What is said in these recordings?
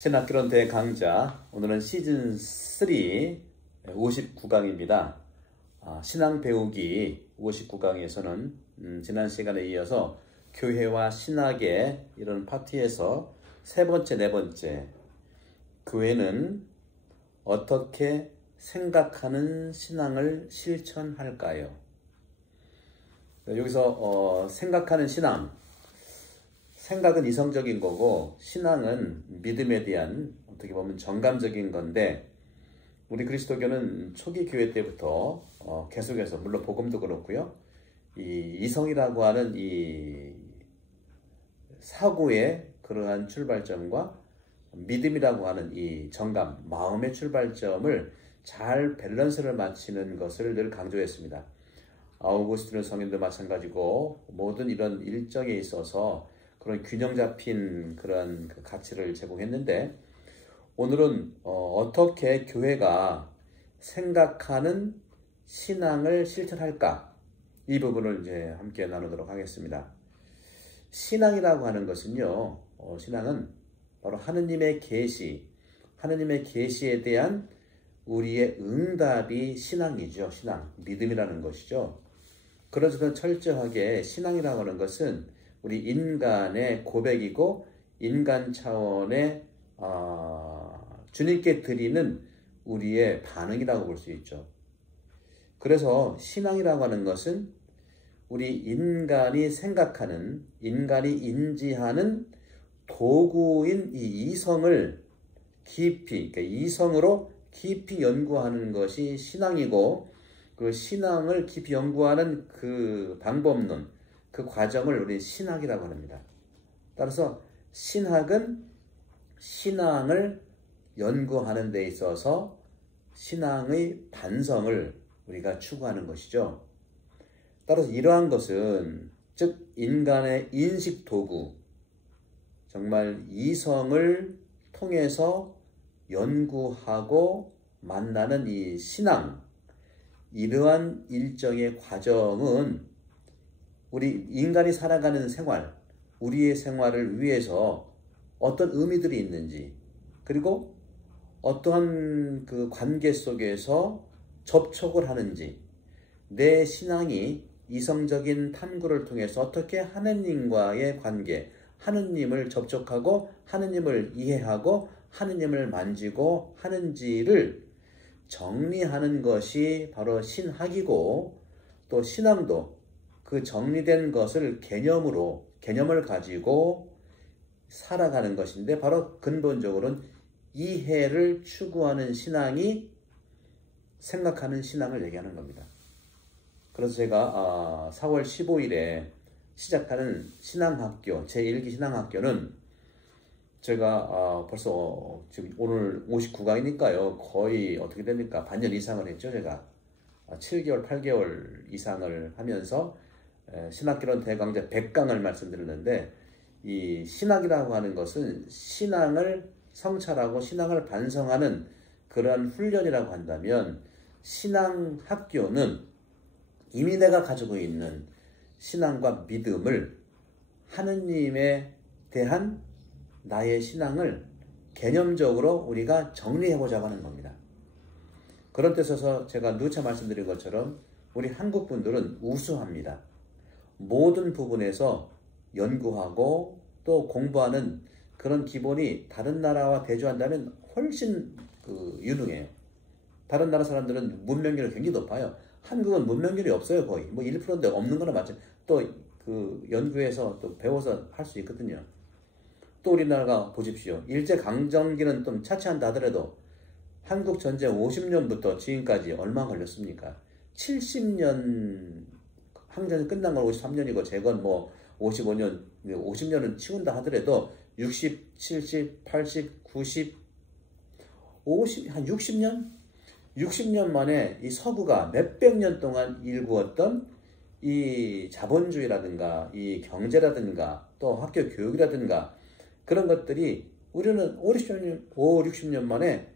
신학개론 대강좌, 오늘은 시즌 3 59강입니다. 신앙 배우기 59강에서는 지난 시간에 이어서 교회와 신학의 이런 파트에서 세 번째, 네 번째, 교회는 어떻게 생각하는 신앙을 실천할까요? 여기서 생각하는 신앙, 생각은 이성적인 거고 신앙은 믿음에 대한 어떻게 보면 정감적인 건데, 우리 그리스도교는 초기 교회 때부터 계속해서, 물론 복음도 그렇고요, 이 이성이라고 하는 이 사고의 그러한 출발점과 믿음이라고 하는 이 정감, 마음의 출발점을 잘 밸런스를 맞추는 것을 늘 강조했습니다. 아우구스티누 성인도 마찬가지고 모든 이런 일정에 있어서 그런 균형 잡힌 그런 가치를 제공했는데, 오늘은 어떻게 교회가 생각하는 신앙을 실천할까, 이 부분을 이제 함께 나누도록 하겠습니다. 신앙이라고 하는 것은요, 신앙은 바로 하느님의 계시, 하느님의 계시에 대한 우리의 응답이 신앙이죠. 신앙, 믿음이라는 것이죠. 그래서 철저하게 신앙이라고 하는 것은 우리 인간의 고백이고, 인간 차원의 주님께 드리는 우리의 반응이라고 볼 수 있죠. 그래서 신앙이라고 하는 것은 우리 인간이 생각하는, 인간이 인지하는 도구인 이 이성을 깊이, 그러니까 이성으로 깊이 연구하는 것이 신앙이고, 그 신앙을 깊이 연구하는 그 방법론, 그 과정을 우리 신학이라고 합니다. 따라서 신학은 신앙을 연구하는 데 있어서 신앙의 반성을 우리가 추구하는 것이죠. 따라서 이러한 것은, 즉 인간의 인식 도구, 정말 이성을 통해서 연구하고 만나는 이 신앙, 이러한 일정의 과정은 우리 인간이 살아가는 생활, 우리의 생활을 위해서 어떤 의미들이 있는지, 그리고 어떠한 그 관계 속에서 접촉을 하는지, 내 신앙이 이성적인 탐구를 통해서 어떻게 하느님과의 관계, 하느님을 접촉하고 하느님을 이해하고 하느님을 만지고 하는지를 정리하는 것이 바로 신학이고, 또 신앙도 그 정리된 것을 개념을 가지고 살아가는 것인데, 바로 근본적으로는 이해를 추구하는 신앙이 생각하는 신앙을 얘기하는 겁니다. 그래서 제가 4월 15일에 시작하는 신앙학교, 제1기 신앙학교는 제가 벌써 지금 오늘 59강이니까요. 거의 어떻게 됩니까? 반년 이상을 했죠. 제가 7개월, 8개월 이상을 하면서 신학개론 대강좌 100강을 말씀드렸는데, 이 신학이라고 하는 것은 신앙을 성찰하고 신앙을 반성하는 그러한 훈련이라고 한다면, 신앙학교는 이미 내가 가지고 있는 신앙과 믿음을, 하느님에 대한 나의 신앙을 개념적으로 우리가 정리해보자고 하는 겁니다. 그런 뜻에서 제가 누차 말씀드린 것처럼 우리 한국 분들은 우수합니다. 모든 부분에서 연구하고 또 공부하는 그런 기본이 다른 나라와 대조한다면 훨씬 유능해요. 다른 나라 사람들은 문명률이 굉장히 높아요. 한국은 문명률이 없어요. 거의 뭐 1%인데 없는 거나 마찬가지. 또 그 연구해서 또 배워서 할 수 있거든요. 또 우리나라가 보십시오. 일제강점기는 좀 차치한다 하더라도 한국 전쟁 50년부터 지금까지 얼마 걸렸습니까? 70년, 항전이 끝난 건 53년이고 재건 뭐 55년, 50년은 치운다 하더라도 60, 70, 80, 90, 50, 한 60년? 60년 만에 이 서구가 몇백 년 동안 일구었던 이 자본주의라든가 이 경제라든가 또 학교 교육이라든가 그런 것들이 우리는 5, 60년 만에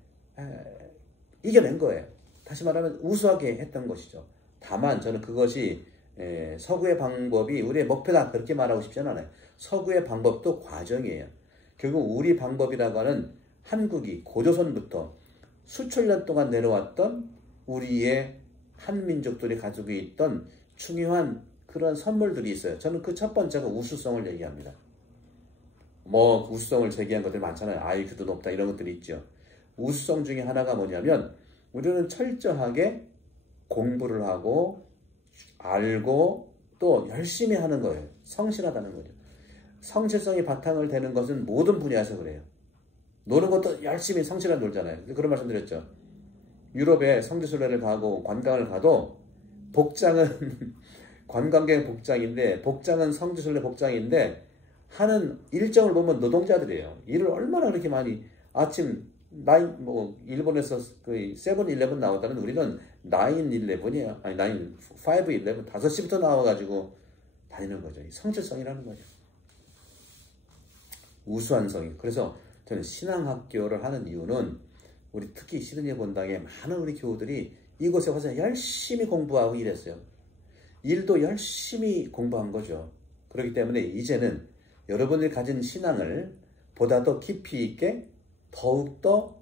이겨낸 거예요. 다시 말하면 우수하게 했던 것이죠. 다만 저는 그것이 서구의 방법이 우리의 목표다, 그렇게 말하고 싶지는 않아요. 서구의 방법도 과정이에요. 결국 우리 방법이라고 하는 한국이 고조선부터 수천 년 동안 내려왔던 우리의 한민족들이 가지고 있던 중요한 그런 선물들이 있어요. 저는 그 첫 번째가 우수성을 얘기합니다. 뭐 우수성을 제기한 것들 많잖아요. IQ도 높다 이런 것들이 있죠. 우수성 중에 하나가 뭐냐면 우리는 철저하게 공부를 하고 알고 또 열심히 하는 거예요. 성실하다는 거죠. 성실성이 바탕을 되는 것은 모든 분야에서 그래요. 노는 것도 열심히 성실하게 놀잖아요. 그런 말씀 드렸죠. 유럽에 성지순례를 가고 관광을 가도 복장은 관광객 복장인데 복장은 성지순례 복장인데 하는 일정을 보면 노동자들이에요. 일을 얼마나 그렇게 많이 아침 일본에서 그 세븐일레븐 나왔다는 우리는 9-11이야. 아니 5-11 5시부터 나와가지고 다니는 거죠. 성실성이라는 거죠. 우수한 성이. 그래서 저는 신앙학교를 하는 이유는 우리 특히 시드니 본당에 많은 우리 교우들이 이곳에 와서 열심히 공부하고 일했어요. 일도 열심히 공부한 거죠. 그렇기 때문에 이제는 여러분들이 가진 신앙을 보다 더 깊이 있게 더욱더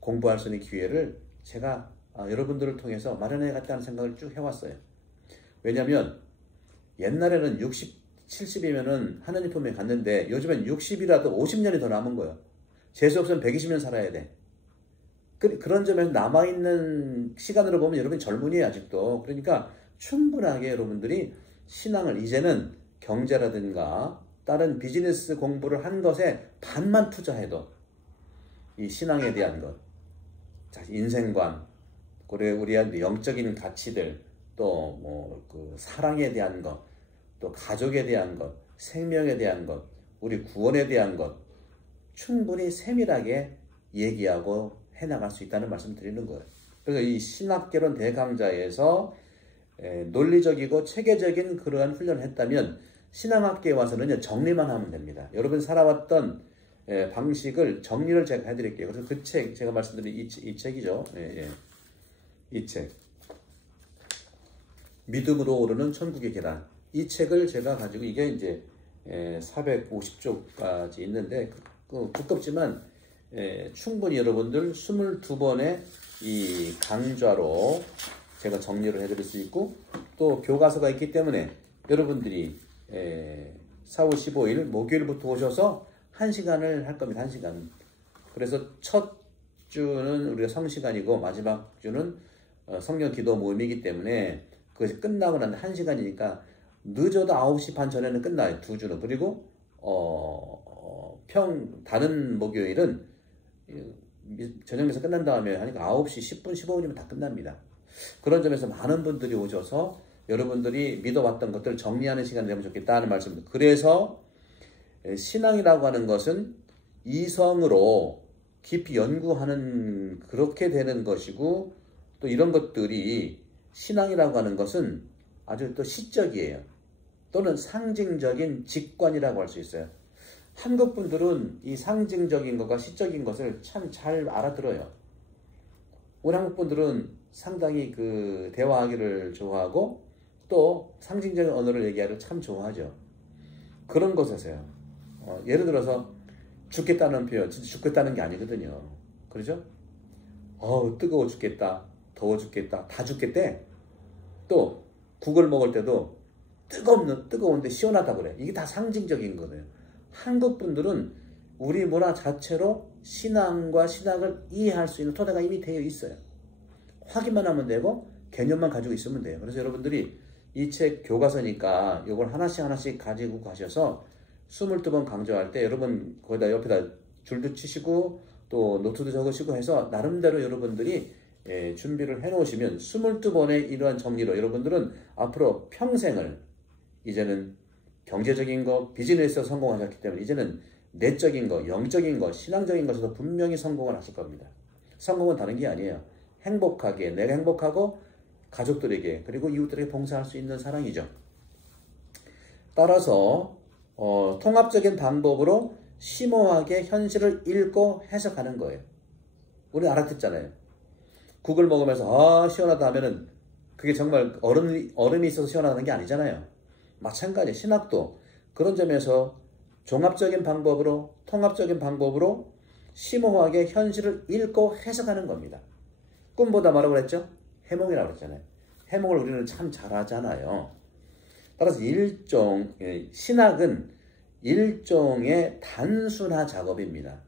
공부할 수 있는 기회를 제가 여러분들을 통해서 마련해 갔다는 생각을 쭉 해왔어요. 왜냐하면 옛날에는 60, 70이면은 하느님 품에 갔는데 요즘엔 60이라도 50년이 더 남은 거예요. 재수 없으면 120년 살아야 돼. 그런 점에서 남아있는 시간으로 보면 여러분이 젊은이에요 아직도. 그러니까 충분하게 여러분들이 신앙을 이제는 경제라든가 다른 비즈니스 공부를 한 것에 반만 투자해도 이 신앙에 대한 것, 인생관, 그리고 우리의 영적인 가치들, 또 뭐 그 사랑에 대한 것, 또 가족에 대한 것, 생명에 대한 것, 우리 구원에 대한 것 충분히 세밀하게 얘기하고 해나갈 수 있다는 말씀 드리는 거예요. 그래서 이 신학개론 대강좌에서 논리적이고 체계적인 그러한 훈련을 했다면 신앙학교에 와서는 정리만 하면 됩니다. 여러분 살아왔던 방식을 정리를 제가 해드릴게요. 그래서 그 책, 제가 말씀드린 이 책이죠. 이 책. 믿음으로 오르는 천국의 계단. 이 책을 제가 가지고 이게 이제 450쪽까지 있는데 두껍지만 충분히 여러분들 22번의 이 강좌로 제가 정리를 해드릴 수 있고 또 교과서가 있기 때문에 여러분들이 4월 15일 목요일부터 오셔서 1시간을 할 겁니다. 1시간. 그래서 첫 주는 우리가 성시간이고 마지막 주는 성경 기도 모임이기 때문에 그것이 끝나고 난 1시간이니까 늦어도 9시 반 전에는 끝나요. 두 주는. 그리고 다른 목요일은 저녁 미사 끝난 다음에 하니까 9시 10분 15분이면 다 끝납니다. 그런 점에서 많은 분들이 오셔서 여러분들이 믿어왔던 것들을 정리하는 시간이 되면 좋겠다는 말씀입니다. 그래서 신앙이라고 하는 것은 이성으로 깊이 연구하는 그렇게 되는 것이고 또 이런 것들이 신앙이라고 하는 것은 아주 또 시적이에요. 또는 상징적인 직관이라고 할 수 있어요. 한국 분들은 이 상징적인 것과 시적인 것을 참 잘 알아들어요. 우리 한국 분들은 상당히 그 대화하기를 좋아하고 또 상징적인 언어를 얘기하기를 참 좋아하죠. 그런 것에서요. 예를 들어서 죽겠다는 표현, 진짜 죽겠다는 게 아니거든요. 그러죠? 뜨거워 죽겠다, 더워 죽겠다, 다 죽겠대. 또 국을 먹을 때도 뜨거운데 시원하다 그래. 이게 다 상징적인 거예요. 한국 분들은 우리 문화 자체로 신앙과 신학을 이해할 수 있는 토대가 이미 되어 있어요. 확인만 하면 되고 개념만 가지고 있으면 돼요. 그래서 여러분들이 이 책 교과서니까 이걸 하나씩 가지고 가셔서 22번 강조할 때 여러분 거기다 옆에다 줄도 치시고 또 노트도 적으시고 해서 나름대로 여러분들이 준비를 해 놓으시면 22번의 이러한 정리로 여러분들은 앞으로 평생을 이제는 경제적인 거, 비즈니스에서 성공하셨기 때문에 이제는 내적인 거, 영적인 거, 신앙적인 것에서 분명히 성공을 하실 겁니다. 성공은 다른 게 아니에요. 행복하게, 내가 행복하고 가족들에게 그리고 이웃들에게 봉사할 수 있는 사랑이죠. 따라서 통합적인 방법으로 심오하게 현실을 읽고 해석하는 거예요. 우리 알아듣잖아요. 국을 먹으면서 시원하다 하면은 그게 정말 얼음이 있어서 시원하다는 게 아니잖아요. 마찬가지 신학도 그런 점에서 종합적인 방법으로 통합적인 방법으로 심오하게 현실을 읽고 해석하는 겁니다. 꿈보다 뭐라고 그랬죠? 해몽이라고 그랬잖아요. 해몽을 우리는 참 잘하잖아요. 따라서 신학은 일종의 단순화 작업입니다.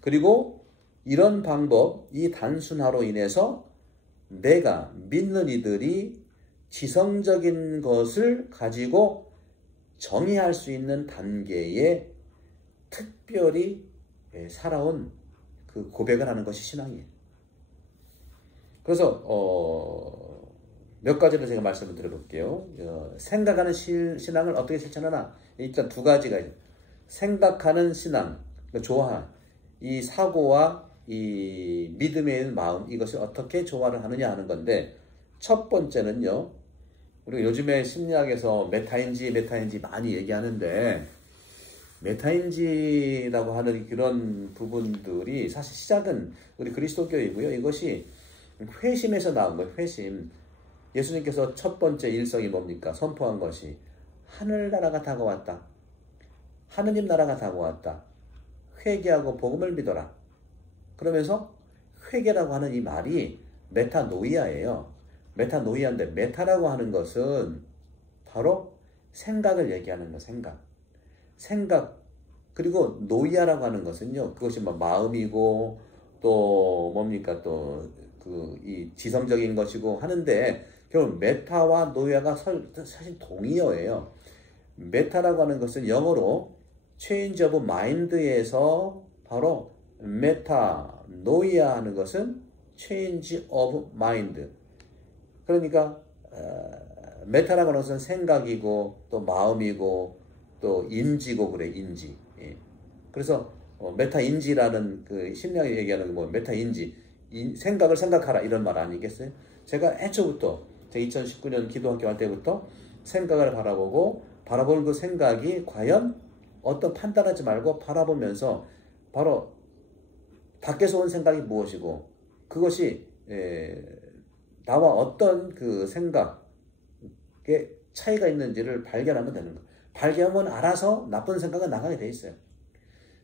그리고 이런 방법, 이 단순화로 인해서 내가 믿는 이들이 지성적인 것을 가지고 정의할 수 있는 단계에 특별히 살아온 그 고백을 하는 것이 신앙이에요. 그래서 몇 가지를 제가 말씀을 드려볼게요. 생각하는 신앙을 어떻게 실천하나? 일단 두 가지가 있어요. 생각하는 신앙, 조화, 이 사고와 이 믿음에 있는 마음, 이것이 어떻게 조화를 하느냐 하는 건데, 첫 번째는요, 우리가 요즘에 심리학에서 메타인지 많이 얘기하는데, 메타인지라고 하는 그런 부분들이 사실 시작은 우리 그리스도교이고요. 이것이 회심에서 나온 거예요. 회심. 예수님께서 첫 번째 일성이 뭡니까? 선포한 것이 하늘나라가 다가왔다. 하느님 나라가 다가왔다. 회개하고 복음을 믿어라. 그러면서 회개라고 하는 이 말이 메타노이아예요. 메타노이아인데, 메타라고 하는 것은 바로 생각을 얘기하는 거, 생각. 그리고 노이아라고 하는 것은요, 그것이 뭐 마음이고 또 뭡니까, 또 이 지성적인 것이고 하는데, 결국 메타와 노이아가 사실 동의어예요. 메타라고 하는 것은 영어로 change of mind에서 바로 메타, 노이아 하는 것은 change of mind. 그러니까 메타라고 하는 것은 생각이고 또 마음이고 또 인지고 그래, 인지. 예. 그래서 메타인지라는 그 심리학이 얘기하는 뭐 메타인지, 생각을 생각하라 이런 말 아니겠어요? 제가 애초부터 제가 2019년 기도학교 할 때부터 생각을 바라보는 그 생각이 과연 어떤 판단하지 말고 바라보면서 바로 밖에서 온 생각이 무엇이고 그것이 나와 어떤 그 생각에 차이가 있는지를 발견하면 되는 거예요. 발견하면 알아서 나쁜 생각은 나가게 돼 있어요.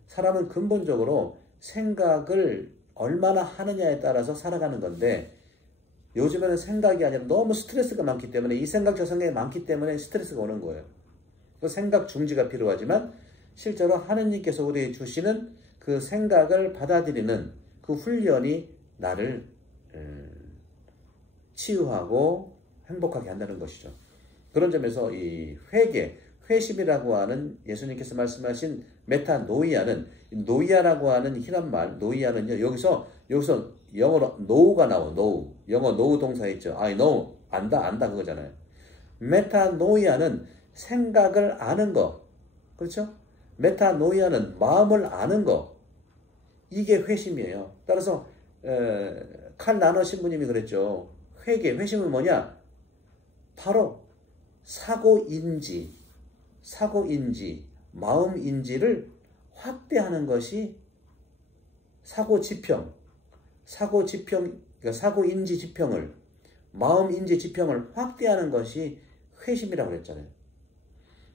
사람은 근본적으로 생각을 얼마나 하느냐에 따라서 살아가는 건데, 요즘에는 생각이 아니라 너무 스트레스가 많기 때문에, 이 생각 저 생각이 많기 때문에 스트레스가 오는 거예요. 그 생각 중지가 필요하지만 실제로 하느님께서 우리에게 주시는 그 생각을 받아들이는 그 훈련이 나를 치유하고 행복하게 한다는 것이죠. 그런 점에서 이 회심이라고 하는 예수님께서 말씀하신 메타노이아는, 노이아라고 하는 히란말, 노이아는요, 여기서 영어로 know가 나와요. know. 영어 know 동사 있죠. I know. 안다 그거잖아요. 메타노이아는 생각을 아는 거. 그렇죠? 메타노이아는 마음을 아는 거. 이게 회심이에요. 따라서 칼 나너 신부님이 그랬죠. 회심은 뭐냐? 바로 사고인지, 마음인지를 확대하는 것이 그러니까 사고인지 지평을, 마음인지 지평을 확대하는 것이 회심이라고 그랬잖아요.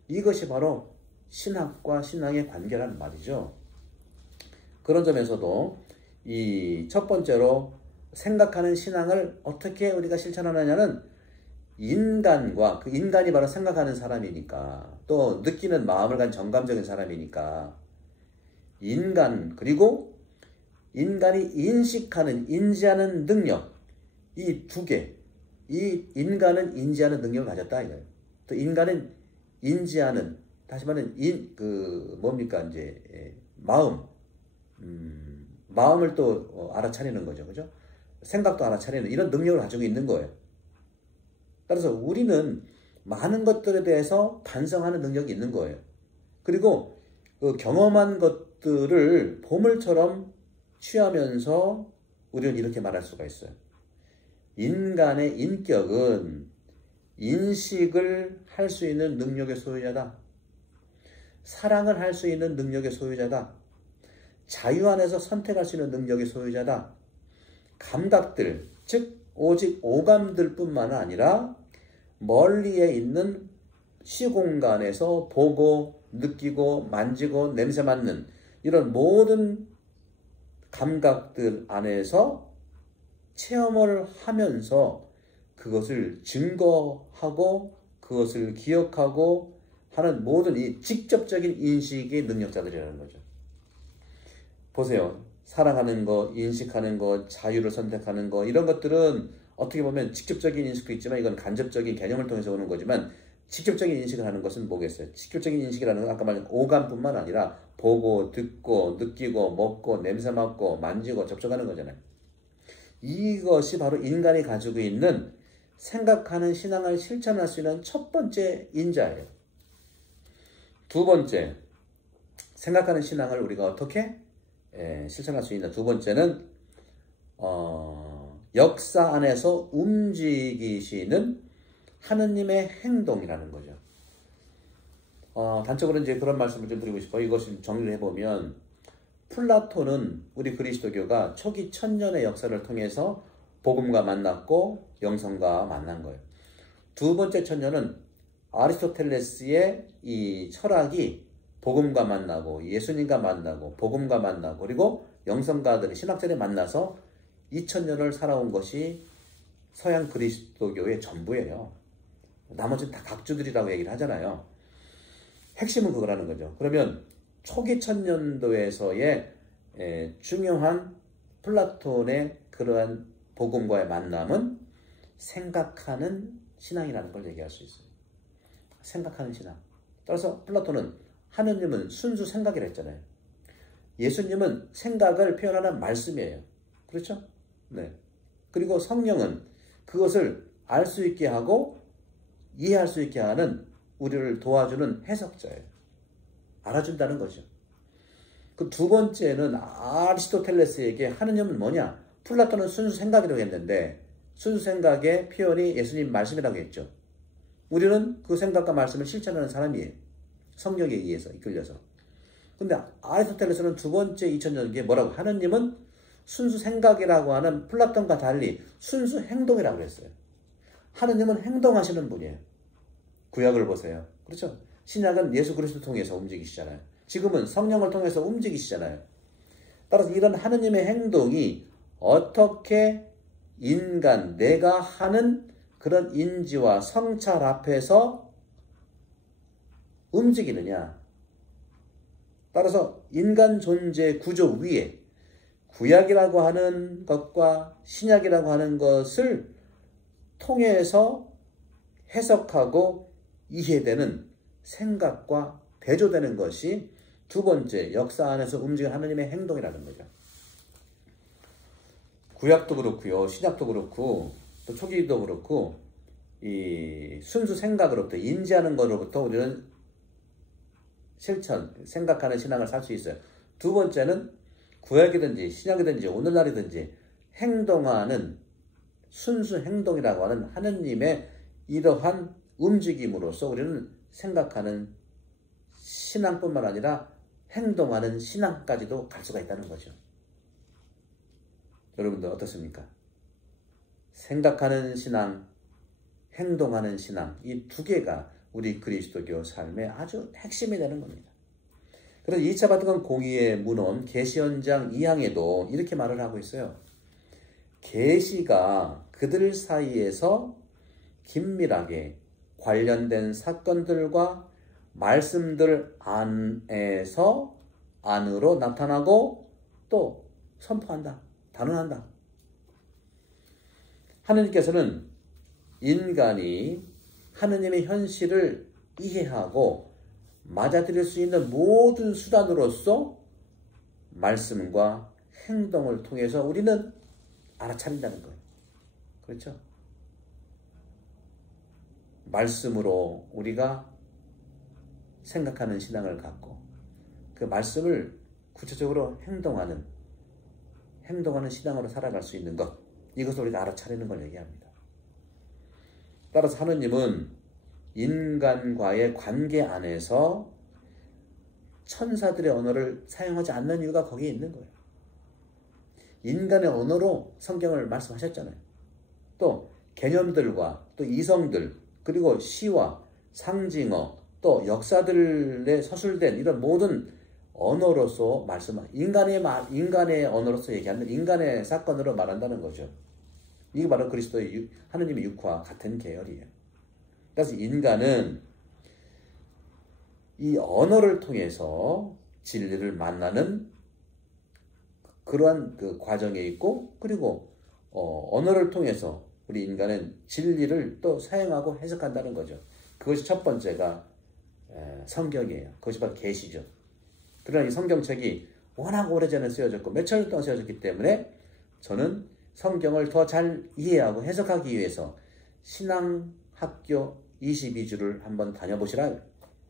이것이 바로 신학과 신앙의 관계라는 말이죠. 그런 점에서도 이 첫 번째로 생각하는 신앙을 어떻게 우리가 실천하느냐는 인간과, 그 인간이 바로 생각하는 사람이니까, 또 느끼는 마음을 가진 정감적인 사람이니까, 그리고 인간이 인지하는 능력, 이 두 개, 이 인간은 인지하는 능력을 가졌다 이거예요. 또 인간은 인지하는, 다시 말하면 마음을 또 알아차리는 거죠, 그죠? 생각도 알아차리는 이런 능력을 가지고 있는 거예요. 따라서 우리는 많은 것들에 대해서 반성하는 능력이 있는 거예요. 그리고 그 경험한 것들을 보물처럼 취하면서 우리는 이렇게 말할 수가 있어요. 인간의 인격은 인식을 할 수 있는 능력의 소유자다. 사랑을 할 수 있는 능력의 소유자다. 자유 안에서 선택할 수 있는 능력의 소유자다. 감각들, 즉 오직 오감들 뿐만 아니라 멀리에 있는 시공간에서 보고 느끼고 만지고 냄새 맡는 이런 모든 감각들 안에서 체험을 하면서 그것을 증거하고 그것을 기억하고 하는 모든 이 직접적인 인식의 능력자들이라는 거죠. 보세요. 사랑하는 거, 인식하는 거, 자유를 선택하는 거 이런 것들은 어떻게 보면 직접적인 인식도 있지만 이건 간접적인 개념을 통해서 오는 거지만 직접적인 인식을 하는 것은 뭐겠어요? 직접적인 인식이라는 건 아까 말한 오감뿐만 아니라 보고, 듣고, 느끼고, 먹고, 냄새 맡고, 만지고, 접촉하는 거잖아요. 이것이 바로 인간이 가지고 있는 생각하는 신앙을 실천할 수 있는 첫 번째 인자예요. 두 번째, 생각하는 신앙을 우리가 어떻게 실천할 수 있는 두 번째는 역사 안에서 움직이시는 하느님의 행동이라는 거죠. 단적으로 이제 그런 말씀을 좀 드리고 싶어요. 이것을 정리를 해보면 플라톤은 우리 그리스도교가 초기 1000년의 역사를 통해서 복음과 만났고 영성과 만난 거예요. 두 번째 1000년은 아리스토텔레스의 이 철학이 복음과 만나고 예수님과 만나고 복음과 만나고 그리고 영성가들이 신학자들이 만나서 2000년을 살아온 것이 서양 그리스도교의 전부예요. 나머지는 다 각주들이라고 얘기를 하잖아요. 핵심은 그거라는 거죠. 그러면 초기 1000년도에서의 중요한 플라톤의 그러한 복음과의 만남은 생각하는 신앙이라는 걸 얘기할 수 있어요. 생각하는 신앙. 따라서 플라톤은 하느님은 순수 생각이라 했잖아요. 예수님은 생각을 표현하는 말씀이에요. 그렇죠? 네. 그리고 성령은 그것을 알 수 있게 하고 이해할 수 있게 하는 우리를 도와주는 해석자예요. 알아준다는 거죠. 그 두 번째는 아리스토텔레스에게 하느님은 뭐냐? 플라톤은 순수 생각이라고 했는데 순수 생각의 표현이 예수님 말씀이라고 했죠. 우리는 그 생각과 말씀을 실천하는 사람이에요. 성령에 의해서 이끌려서. 근데 아리스토텔레스는 두 번째 2000년기에 뭐라고? 하느님은 순수 생각이라고 하는 플라톤과 달리 순수 행동이라고 했어요. 하느님은 행동하시는 분이에요. 구약을 보세요. 그렇죠? 신약은 예수 그리스도 통해서 움직이시잖아요. 지금은 성령을 통해서 움직이시잖아요. 따라서 이런 하느님의 행동이 어떻게 인간, 내가 하는 그런 인지와 성찰 앞에서 움직이느냐. 따라서 인간 존재 구조 위에 구약이라고 하는 것과 신약이라고 하는 것을 통해서 해석하고 이해되는 생각과 대조되는 것이 두 번째 역사 안에서 움직이는 하느님의 행동이라는 거죠. 구약도 그렇고요. 신약도 그렇고 또 초기도 그렇고 이 순수 생각으로부터 인지하는 것으로부터 우리는 실천, 생각하는 신앙을 살 수 있어요. 두 번째는 구약이든지 신약이든지 오늘날이든지 행동하는 순수 행동이라고 하는 하느님의 이러한 움직임으로써 우리는 생각하는 신앙뿐만 아니라 행동하는 신앙까지도 갈 수가 있다는 거죠. 여러분들 어떻습니까? 생각하는 신앙, 행동하는 신앙, 이 두 개가 우리 그리스도교 삶의 아주 핵심이 되는 겁니다. 그래서 2차 바티칸 공의의 문헌 계시연장 2항에도 이렇게 말을 하고 있어요. 계시가 그들 사이에서 긴밀하게 관련된 사건들과 말씀들 안에서 안으로 나타나고 또 선포한다. 단언한다. 하느님께서는 인간이 하느님의 현실을 이해하고 맞아들일 수 있는 모든 수단으로서 말씀과 행동을 통해서 우리는 알아차린다는 거예요. 그렇죠? 말씀으로 우리가 생각하는 신앙을 갖고 그 말씀을 구체적으로 행동하는 신앙으로 살아갈 수 있는 것, 이것을 우리가 알아차리는 걸 얘기합니다. 따라서 하느님은 인간과의 관계 안에서 천사들의 언어를 사용하지 않는 이유가 거기에 있는 거예요. 인간의 언어로 성경을 말씀하셨잖아요. 또 개념들과 또 이성들 그리고 시와 상징어 또 역사들에 서술된 이런 모든 언어로서 인간의 언어로서 얘기하는 인간의 사건으로 말한다는 거죠. 이게 바로 그리스도의 하느님의 육과 같은 계열이에요. 그래서 인간은 이 언어를 통해서 진리를 만나는 그러한 그 과정에 있고, 그리고 언어를 통해서 우리 인간은 진리를 또 사용하고 해석한다는 거죠. 그것이 첫 번째가 성경이에요. 그것이 바로 계시죠. 그러나 이 성경책이 워낙 오래전에 쓰여졌고 몇 천 년 동안 쓰여졌기 때문에 저는 성경을 더 잘 이해하고 해석하기 위해서 신앙학교 22주를 한번 다녀보시라.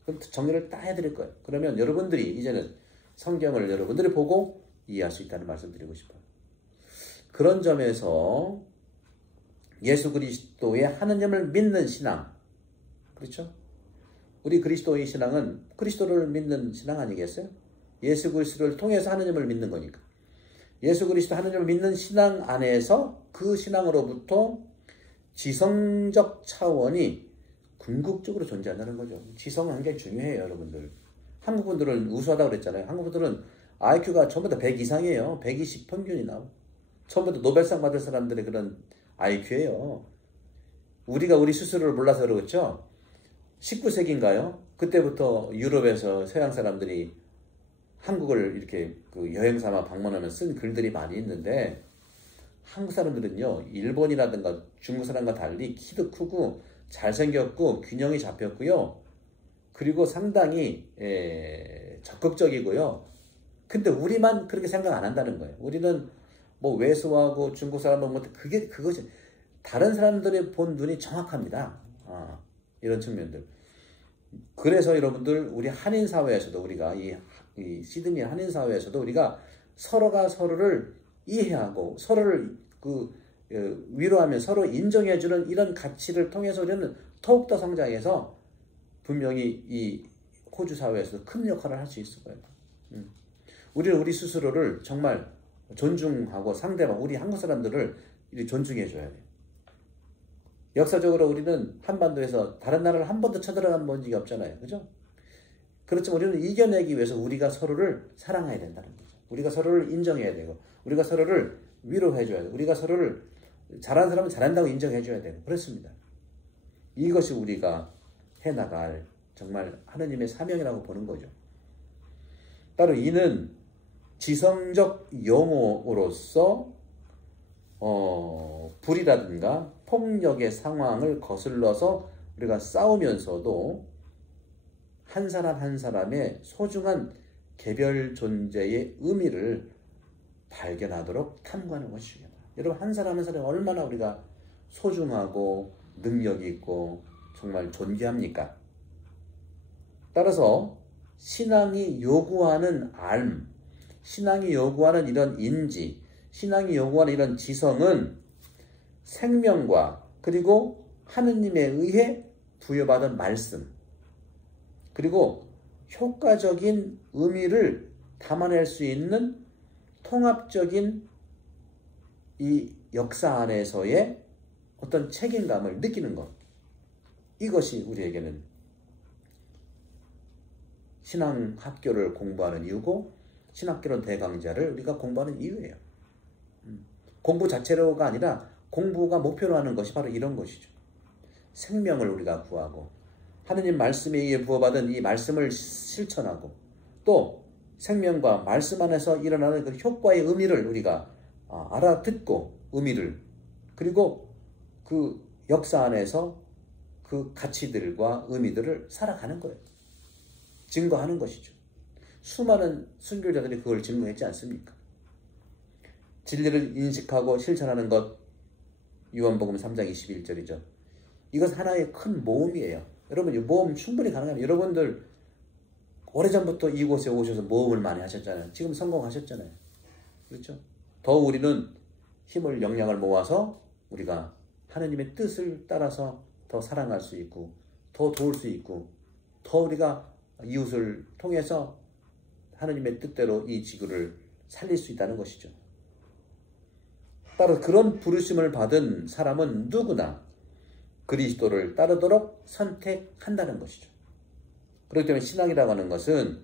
그럼 정리를 다 해드릴 거예요. 그러면 여러분들이 이제는 성경을 여러분들이 보고 이해할 수 있다는 말씀 드리고 싶어요. 그런 점에서 예수 그리스도의 하느님을 믿는 신앙, 그렇죠? 우리 그리스도의 신앙은 그리스도를 믿는 신앙 아니겠어요? 예수 그리스도를 통해서 하느님을 믿는 거니까. 예수 그리스도 하느님을 믿는 신앙 안에서 그 신앙으로부터 지성적 차원이 궁극적으로 존재한다는 거죠. 지성은 굉장히 중요해요, 여러분들. 한국 분들은 우수하다고 그랬잖아요. 한국 분들은 IQ가 전부 다 100 이상이에요. 120 평균이 나오고. 전부 다 노벨상 받을 사람들의 그런 IQ예요. 우리가 우리 스스로를 몰라서 그렇죠. 19세기인가요? 그때부터 유럽에서 서양 사람들이 한국을 이렇게 그 여행 삼아 방문하면 쓴 글들이 많이 있는데, 한국 사람들은요, 일본이라든가 중국 사람과 달리 키도 크고 잘생겼고 균형이 잡혔고요. 그리고 상당히 적극적이고요. 근데 우리만 그렇게 생각 안 한다는 거예요. 우리는 뭐 왜소하고 중국 사람은 뭐 그것이 다른 사람들이 본 눈이 정확합니다. 이런 측면들. 그래서 여러분들 우리 한인 사회에서도 우리가 이 시드니 한인 사회에서도 우리가 서로가 서로를 이해하고 서로를 위로하며 서로 인정해주는 이런 가치를 통해서 우리는 더욱더 성장해서 분명히 이 호주 사회에서 큰 역할을 할 수 있을 거예요. 우리는 우리 스스로를 정말 존중하고 상대방, 우리 한국 사람들을 존중해줘야 돼요. 역사적으로 우리는 한반도에서 다른 나라를 한 번도 쳐들어간 적이 없잖아요. 그죠? 그렇지만 우리는 이겨내기 위해서 우리가 서로를 사랑해야 된다는 거죠. 우리가 서로를 인정해야 되고, 우리가 서로를 위로해줘야 되고, 우리가 서로를 잘하는 사람은 잘한다고 인정해줘야 되고, 그렇습니다. 이것이 우리가 해나갈 정말 하느님의 사명이라고 보는 거죠. 따로 이는 지성적 용어로서 불이라든가 폭력의 상황을 거슬러서 우리가 싸우면서도 한 사람 한 사람의 소중한 개별 존재의 의미를 발견하도록 탐구하는 것이 중요하다. 여러분, 한 사람 한 사람이 얼마나 우리가 소중하고 능력이 있고 정말 존귀합니까? 따라서 신앙이 요구하는 알, 신앙이 요구하는 이런 인지, 신앙이 요구하는 이런 지성은 생명과 그리고 하느님에 의해 부여받은 말씀, 그리고 효과적인 의미를 담아낼 수 있는 통합적인 이 역사 안에서의 어떤 책임감을 느끼는 것, 이것이 우리에게는 신앙학교를 공부하는 이유고, 신학개론 대강좌를 우리가 공부하는 이유예요. 공부 자체로가 아니라 공부가 목표로 하는 것이 바로 이런 것이죠. 생명을 우리가 구하고 하느님 말씀에 의해 부어받은 이 말씀을 실천하고, 또 생명과 말씀 안에서 일어나는 그 효과의 의미를 우리가 알아듣고, 의미를, 그리고 그 역사 안에서 그 가치들과 의미들을 살아가는 거예요. 증거하는 것이죠. 수많은 순교자들이 그걸 증거했지 않습니까? 진리를 인식하고 실천하는 것, 요한복음 3장 21절이죠. 이것 하나의 큰 모험이에요. 여러분, 이 모험 충분히 가능합니다. 여러분들 오래전부터 이곳에 오셔서 모험을 많이 하셨잖아요. 지금 성공하셨잖아요. 그렇죠? 더 우리는 힘을, 역량을 모아서 우리가 하느님의 뜻을 따라서 더 사랑할 수 있고, 더 도울 수 있고, 더 우리가 이웃을 통해서 하느님의 뜻대로 이 지구를 살릴 수 있다는 것이죠. 따라 그런 부르심을 받은 사람은 누구나 그리스도를 따르도록 선택한다는 것이죠. 그렇기 때문에 신앙이라고 하는 것은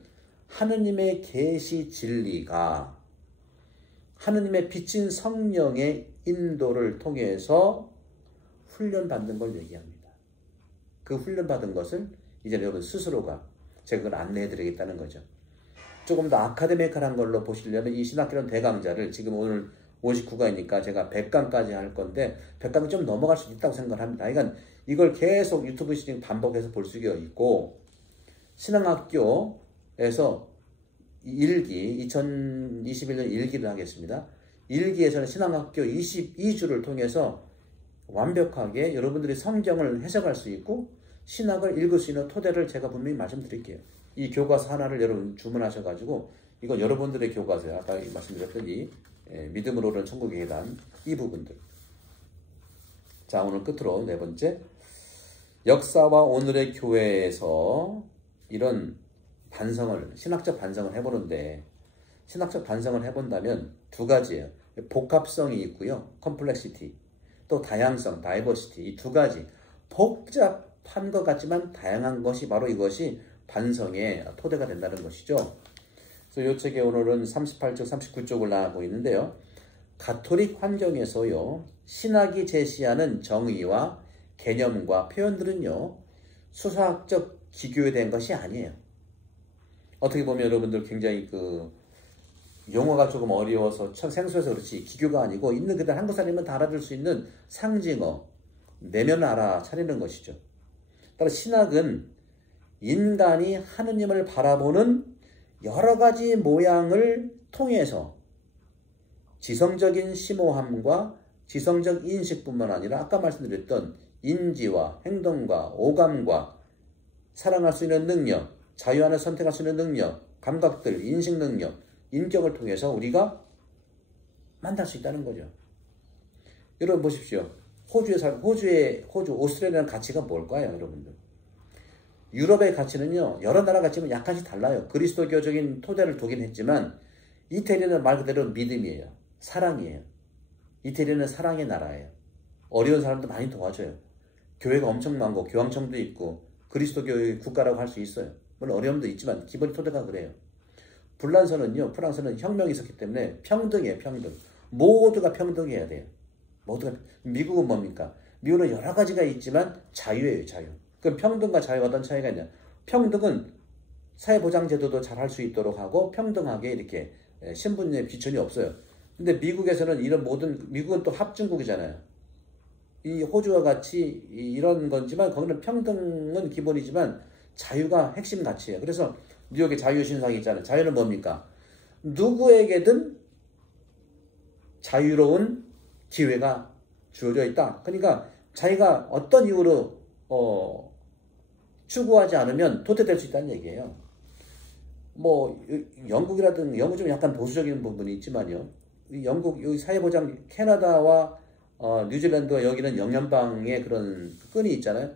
하느님의 계시 진리가 하느님의 비친 성령의 인도를 통해서 훈련받는 걸 얘기합니다. 그 훈련받은 것을 이제 여러분 스스로가 제가 그걸 안내해 드리겠다는 거죠. 조금 더 아카데미컬한 걸로 보시려면 이 신학개론 대강좌를 지금 오늘 59강이니까 제가 100강까지 할 건데 100강이 좀 넘어갈 수 있다고 생각을 합니다. 그러니까 이걸 계속 유튜브 시중 반복해서 볼 수가 있고 신앙학교에서 일기 2021년 일기를 하겠습니다. 일기에서는 신앙학교 22주를 통해서 완벽하게 여러분들이 성경을 해석할 수 있고 신학을 읽을 수 있는 토대를 제가 분명히 말씀드릴게요. 이 교과서 하나를 여러분 주문하셔가지고 이건 여러분들의 교과서야. 아까 말씀드렸던 이 믿음으로 오르는 천국의 계단 이 부분들. 자, 오늘 끝으로 네 번째, 역사와 오늘의 교회에서 이런 반성을, 신학적 반성을 해보는데, 신학적 반성을 해본다면 두 가지예요. 복합성이 있고요, 컴플렉시티, 또 다양성, 다이버시티, 이 두 가지 복잡한 것 같지만 다양한 것이 바로 이것이 반성의 토대가 된다는 것이죠. 그래서 이 책에 오늘은 38쪽, 39쪽을 나가고 있는데요. 가톨릭 환경에서요, 신학이 제시하는 정의와 개념과 표현들은요, 수사학적 기교에 대한 것이 아니에요. 어떻게 보면 여러분들 굉장히 용어가 조금 어려워서 생소해서 그렇지 기교가 아니고 있는 그대로 한국 사람이면 다 알아들 수 있는 상징어, 내면을 알아차리는 것이죠. 따라 신학은 인간이 하느님을 바라보는 여러 가지 모양을 통해서 지성적인 심오함과 지성적 인식뿐만 아니라 아까 말씀드렸던 인지와 행동과 오감과 사랑할 수 있는 능력, 자유 안에 선택할 수 있는 능력, 감각들, 인식 능력, 인격을 통해서 우리가 만날 수 있다는 거죠. 여러분 보십시오. 호주, 오스트레일리아의 가치가 뭘까요, 여러분들? 유럽의 가치는요, 여러 나라 가치는 약간씩 달라요. 그리스도교적인 토대를 두긴 했지만, 이태리는 말 그대로 믿음이에요. 사랑이에요. 이태리는 사랑의 나라예요. 어려운 사람도 많이 도와줘요. 교회가 엄청 많고, 교황청도 있고, 그리스도교의 국가라고 할 수 있어요. 물론 어려움도 있지만, 기본 토대가 그래요. 불란서는요, 프랑스는 혁명이 있었기 때문에 평등이에요, 평등. 모두가 평등해야 돼요. 미국은 뭡니까? 미국은 여러 가지가 있지만 자유예요, 자유. 그럼 평등과 자유가 어떤 차이가 있냐? 평등은 사회보장제도도 잘 할 수 있도록 하고 평등하게 이렇게 신분의 비천이 없어요. 근데 미국에서는 미국은 또 합중국이잖아요. 이 호주와 같이 이런 거지만 거기는 평등은 기본이지만 자유가 핵심 가치예요. 그래서 뉴욕의 자유신상이 있잖아요. 자유는 뭡니까? 누구에게든 자유로운 기회가 주어져 있다. 그러니까 자기가 어떤 이유로 추구하지 않으면 도태될 수 있다는 얘기예요. 영국 좀 약간 보수적인 부분이 있지만요. 영국, 여기 사회보장, 캐나다와 뉴질랜드와 여기는 영연방의 그런 끈이 있잖아요.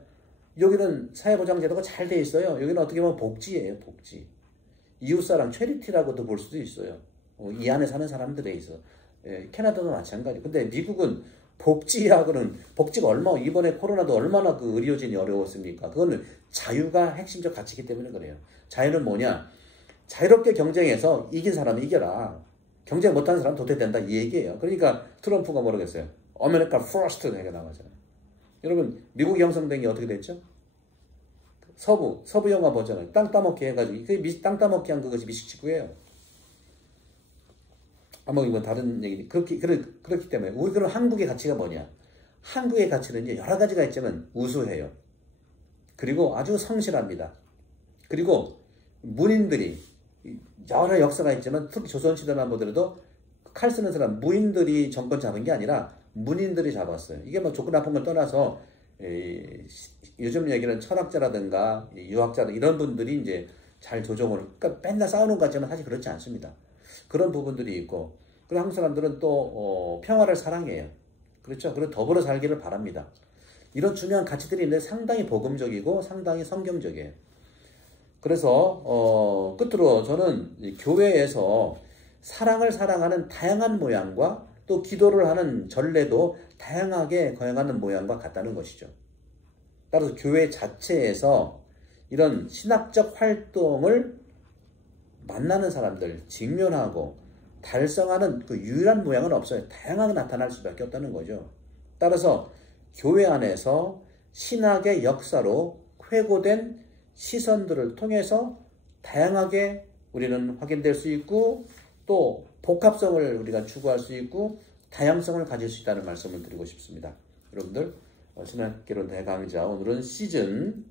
여기는 사회보장 제도가 잘 돼 있어요. 여기는 어떻게 보면 복지예요, 복지. 이웃사랑, 체리티라고도 볼 수도 있어요. 이 안에 사는 사람들에 있어. 캐나다도 마찬가지. 근데 미국은 복지가 이번에 코로나도 얼마나 의료진이 어려웠습니까? 그거는 자유가 핵심적 가치이기 때문에 그래요. 자유는 뭐냐? 자유롭게 경쟁해서 이긴 사람은 이겨라. 경쟁 못하는 사람은 도태된다. 이 얘기예요. 그러니까 트럼프가 뭐라고 했어요? 아메리카 퍼스트 얘기가 나가잖아요. 여러분, 미국이 형성된 게 어떻게 됐죠? 서부 영화 보잖아요. 땅 따먹기 해가지고, 땅 따먹기 한 그것이 미식지구예요. 이건 다른 얘기니. 그렇기 때문에, 우리 그럼 한국의 가치가 뭐냐? 한국의 가치는 여러 가지가 있지만 우수해요. 그리고 아주 성실합니다. 그리고 문인들이, 여러 역사가 있지만, 특히 조선시대만 보더라도 칼 쓰는 사람, 무인들이 정권 잡은 게 아니라 문인들이 잡았어요. 이게 좋고 나쁜 걸 떠나서, 요즘 얘기는 철학자라든가 유학자들 이런 분들이 이제 잘 조정을, 그러니까 맨날 싸우는 것 같지만 사실 그렇지 않습니다. 그런 부분들이 있고, 그리고 한국 사람들은 또 평화를 사랑해요. 그렇죠? 그리고 더불어 살기를 바랍니다. 이런 중요한 가치들이 있는데 상당히 복음적이고 상당히 성경적이에요. 그래서 끝으로 저는 교회에서 사랑을 사랑하는 다양한 모양과 또 기도를 하는 전례도 다양하게 거행하는 모양과 같다는 것이죠. 따라서 교회 자체에서 이런 신학적 활동을 만나는 사람들 직면하고 달성하는 그 유일한 모양은 없어요. 다양하게 나타날 수밖에 없다는 거죠. 따라서 교회 안에서 신학의 역사로 회고된 시선들을 통해서 다양하게 우리는 확인될 수 있고 또 복합성을 우리가 추구할 수 있고 다양성을 가질 수 있다는 말씀을 드리고 싶습니다. 여러분들 신학개론 대강좌 오늘은 시즌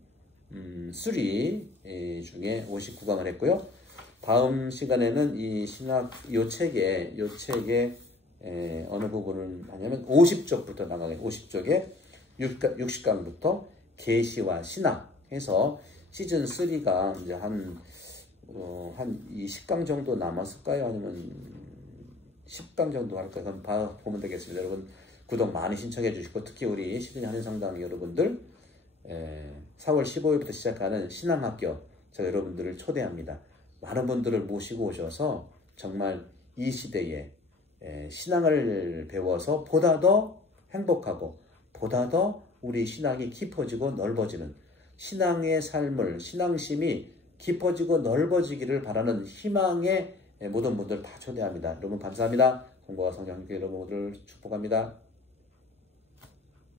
3 중에 59강을 했고요. 다음 시간에는 이 신학 요 책의 어느 부분을 하냐면 50쪽부터 나가게 50쪽에 60강부터 계시와 신학 해서 시즌 3가 이제 한 20강 정도 남았을까요? 아니면 10강 정도 할까요? 그럼 보면 되겠습니다. 여러분 구독 많이 신청해 주시고 특히 우리 시즌 한인성당 여러분들 4월 15일부터 시작하는 신앙학교 제가 여러분들을 초대합니다. 많은 분들을 모시고 오셔서 정말 이 시대에 신앙을 배워서 보다 더 행복하고 보다 더 우리 신앙이 깊어지고 넓어지는 신앙의 삶을 신앙심이 깊어지고 넓어지기를 바라는 희망의 모든 분들 다 초대합니다. 여러분 감사합니다. 공부와 성경 함께 여러분들 축복합니다.